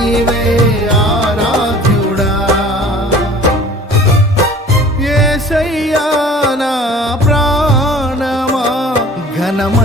जीवे